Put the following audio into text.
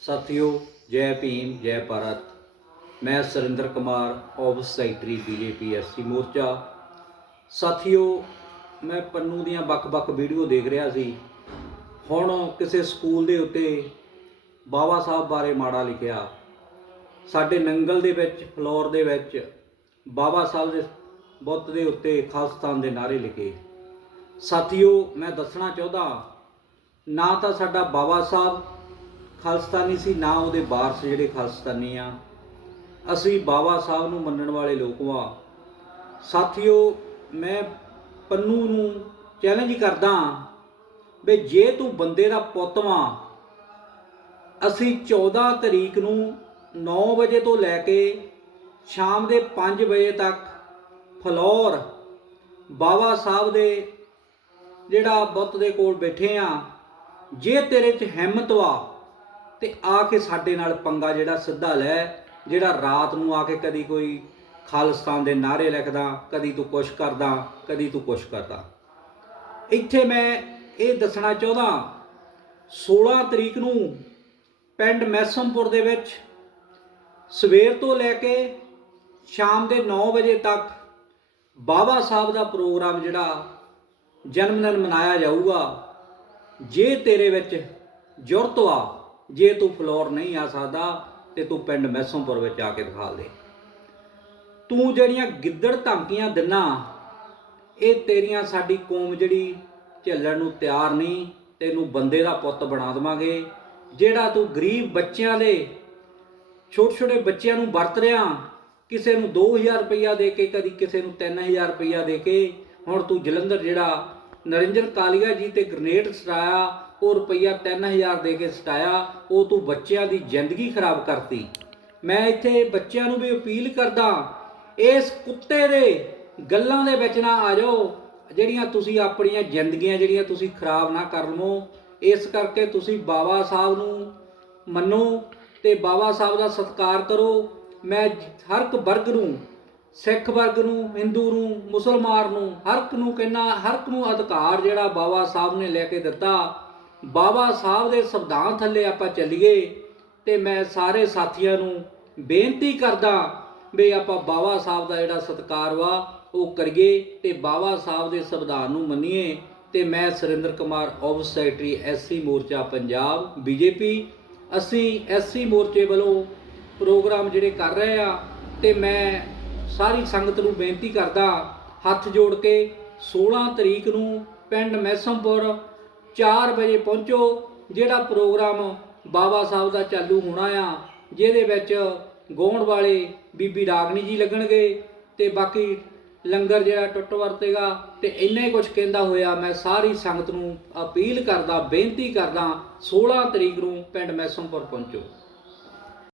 ਸਾਥੀਓ, ਜੈ ਭੀਮ, ਜੈ ਭਾਰਤ। ਮੈਂ Surinder Kumar office secretary BJP SC Morcha. ਸਾਥੀਓ, ਮੈਂ ਪੰਨੂ ਦੀਆਂ ਵੱਖ-ਵੱਖ ਵੀਡੀਓ ਦੇਖ ਰਿਹਾ ਸੀ। ਹੁਣ ਕਿਸੇ ਸਕੂਲ ਦੇ ਉੱਤੇ ਬਾਬਾ ਸਾਹਿਬ ਬਾਰੇ ਮਾੜਾ ਲਿਖਿਆ। ਸਾਡੇ ਨੰਗਲ ਦੇ ਵਿੱਚ, ਫਲੋਰ ਦੇ ਵਿੱਚ ਬਾਬਾ ਸਾਹਿਬ ਦੇ ਬੁੱਤ ਦੇ ਉੱਤੇ ਖਾਲਸਤਾਨ ਦੇ ਨਾਰੇ ਲਿਖੇ। ਸਾਥੀਓ, ਮੈਂ ਦੱਸਣਾ ਚਾਹੁੰਦਾ, ਨਾ ਤਾਂ ਸਾਡਾ ਬਾਬਾ ਸਾਹਿਬ ਖਾਲਸਤਾਨੀ ਸੀ, ਨਾ ਉਹਦੇ ਵਾਰਸ ਜਿਹੜੇ ਖਾਲਸਤਾਨੀ ਆ। ਅਸੀਂ ਬਾਬਾ ਸਾਹਿਬ ਨੂੰ ਮੰਨਣ ਵਾਲੇ ਲੋਕ ਵਾਂ ਸਾਥੀਓ, ਮੈਂ ਪੰਨੂ ਨੂੰ ਚੈਲੰਜ ਕਰਦਾ ਵੀ ਜੇ ਤੂੰ ਬੰਦੇ ਦਾ ਪੁੱਤ ਵਾਂ, ਅਸੀਂ 14 ਤਰੀਕ ਨੂੰ 9 ਵਜੇ ਤੋਂ ਲੈ ਕੇ ਸ਼ਾਮ ਦੇ 5 ਵਜੇ ਤੱਕ ਫਲੋਰ ਬਾਬਾ ਸਾਹਿਬ ਦੇ ਜਿਹੜਾ ਬੁੱਤ ਦੇ ਕੋਲ ਬੈਠੇ ਆ, ਜੇ ਤੇਰੇ 'ਚ ਹਿੰਮਤ ਵਾ ਤੇ ਆ ਕੇ ਸਾਡੇ ਨਾਲ ਪੰਗਾ ਜਿਹੜਾ ਸਿੱਧਾ ਲੈ, ਜਿਹੜਾ ਰਾਤ ਨੂੰ ਆ ਕੇ ਕਦੀ ਕੋਈ ਖਾਲਿਸਤਾਨ ਦੇ ਨਾਰੇ ਲਿਖਦਾ, ਕਦੀ ਤੂੰ ਕੁਛ ਕਰਦਾ, ਕਦੀ ਤੂੰ ਕੁਛ ਕਰਦਾ। ਇੱਥੇ ਮੈਂ ਇਹ ਦੱਸਣਾ ਚਾਹੁੰਦਾ 16 ਤਰੀਕ ਨੂੰ ਪਿੰਡ ਮੈਸਮਪੁਰ ਦੇ ਵਿੱਚ ਸਵੇਰ ਤੋਂ ਲੈ ਕੇ ਸ਼ਾਮ ਦੇ 9 ਵਜੇ ਤੱਕ ਬਾਬਾ ਸਾਹਿਬ ਦਾ ਪ੍ਰੋਗਰਾਮ ਜਿਹੜਾ ਜਨਮ ਦਿਨ ਮਨਾਇਆ ਜਾਊਗਾ, ਜੇ ਤੇਰੇ ਵਿੱਚ ਜੁਰਤ ਆ ਜੇ ਤੂੰ ਫਲੋਰ ਨਹੀਂ ਆ ਸਕਦਾ, ਤੇ ਤੂੰ ਪਿੰਡ ਮੈਸੋਂਪੁਰ ਵਿੱਚ ਆ ਕੇ ਦਿਖਾ ਦੇ। ਤੂੰ ਜਿਹੜੀਆਂ ਗਿੱਦੜ ਧਮਕੀਆਂ ਦਿੰਨਾ, ਇਹ ਤੇਰੀਆਂ ਸਾਡੀ ਕੌਮ ਜਿਹੜੀ ਝੱਲਣ ਨੂੰ ਤਿਆਰ ਨਹੀਂ, ਤੈਨੂੰ ਬੰਦੇ ਦਾ ਪੁੱਤ ਬਣਾ ਦੇਵਾਂਗੇ, ਜਿਹੜਾ ਤੂੰ ਗਰੀਬ ਬੱਚਿਆਂ ਦੇ ਛੋਟੇ ਛੋਟੇ ਬੱਚਿਆਂ ਨੂੰ ਵਰਤ ਰਿਆ ਕਿਸੇ ਨੂੰ 2000 ਰੁਪਇਆ ਦੇ ਕੇ, ਕਦੀ ਕਿਸੇ ਨੂੰ 3000 ਰੁਪਇਆ ਦੇ ਕੇ, ਹੁਣ ਤੂੰ ਜਲੰਧਰ ਜਿਹੜਾ ਨਰਿੰਦਰ ਕਾਲੀਆ ਜੀ ਤੇ ਗ੍ਰਨੇਡ ਸਟਾਇਆ, ਉਹ ਰੁਪਈਆ 3000 ਦੇ ਕੇ ਸਟਾਇਆ, ਉਹ ਤੂੰ ਬੱਚਿਆਂ ਦੀ ਜ਼ਿੰਦਗੀ ਖਰਾਬ ਕਰਤੀ। ਮੈਂ ਇੱਥੇ ਬੱਚਿਆਂ ਨੂੰ ਵੀ ਅਪੀਲ ਕਰਦਾ, ਇਸ ਕੁੱਤੇ ਦੇ ਗੱਲਾਂ ਦੇ ਵਿੱਚ ਨਾ ਆ ਜਾਓ, ਜਿਹੜੀਆਂ ਤੁਸੀਂ ਆਪਣੀਆਂ ਜ਼ਿੰਦਗੀਆਂ ਜਿਹੜੀਆਂ ਤੁਸੀਂ ਖਰਾਬ ਨਾ ਕਰ ਲਵੋ। ਇਸ ਕਰਕੇ ਤੁਸੀਂ ਬਾਬਾ ਸਾਹਿਬ ਨੂੰ ਮੰਨੋ ਤੇ ਬਾਬਾ ਸਾਹਿਬ ਦਾ ਸਤਿਕਾਰ ਕਰੋ। ਮੈਂ ਹਰ ਇੱਕ ਵਰਗ ਨੂੰ ਸਿੱਖ ਵਰਗ ਨੂੰ, ਹਿੰਦੂ ਨੂੰ, ਮੁਸਲਮਾਨ ਨੂੰ, ਹਰ ਇੱਕ ਨੂੰ ਕਹਿੰਨਾ ਹਰ ਇੱਕ ਨੂੰ ਅਧਿਕਾਰ ਜਿਹੜਾ ਬਾਬਾ ਸਾਹਿਬ ਨੇ ਲੈ ਕੇ ਦਿੱਤਾ। ਬਾਬਾ ਸਾਹਿਬ ਦੇ ਸੰਵਿਧਾਨ ਥੱਲੇ ਆਪਾਂ ਚੱਲੀਏ ਤੇ ਮੈਂ ਸਾਰੇ ਸਾਥੀਆਂ ਨੂੰ ਬੇਨਤੀ ਕਰਦਾ ਵੀ ਆਪਾਂ ਬਾਬਾ ਸਾਹਿਬ ਦਾ ਜਿਹੜਾ ਸਤਿਕਾਰ ਵਾ, ਉਹ ਕਰੀਏ ਤੇ ਬਾਬਾ ਸਾਹਿਬ ਦੇ ਸੰਵਿਧਾਨ ਨੂੰ ਮੰਨੀਏ। ਤੇ ਮੈਂ Surinder Kumar office secretary SC Morcha, Punjab BJP ਅਸੀਂ ਐਸਸੀ ਮੋਰਚੇ ਵੱਲੋਂ ਪ੍ਰੋਗਰਾਮ ਜਿਹੜੇ ਕਰ ਰਹੇ ਆ ਤੇ ਮੈਂ ਸਾਰੀ ਸੰਗਤ ਨੂੰ ਬੇਨਤੀ ਕਰਦਾ, ਹੱਥ ਜੋੜ ਕੇ 16 ਤਰੀਕ ਨੂੰ ਪਿੰਡ ਮੈਸਮਪੁਰ 4 ਵਜੇ ਪਹੁੰਚੋ, ਜਿਹੜਾ ਪ੍ਰੋਗਰਾਮ ਬਾਬਾ ਸਾਹਿਬ ਦਾ ਚਾਲੂ ਹੋਣਾ ਆ, ਜਿਹਦੇ ਵਿੱਚ ਗਾਉਣ ਵਾਲੇ ਬੀਬੀ ਰਾਗਨੀ ਜੀ ਲੱਗਣਗੇ ਤੇ ਬਾਕੀ ਲੰਗਰ ਜਿਹੜਾ ਟੁੱਟ ਵਰਤੇਗਾ ਤੇ ਇੰਨਾ ਹੀ ਕੁਝ ਕਹਿੰਦਾ ਹੋਇਆ, ਮੈਂ ਸਾਰੀ ਸੰਗਤ ਨੂੰ ਅਪੀਲ ਕਰਦਾ, ਬੇਨਤੀ ਕਰਦਾ 16 ਤਰੀਕ ਨੂੰ ਪਿੰਡ ਮੈਸਮਪੁਰ ਪਹੁੰਚੋ।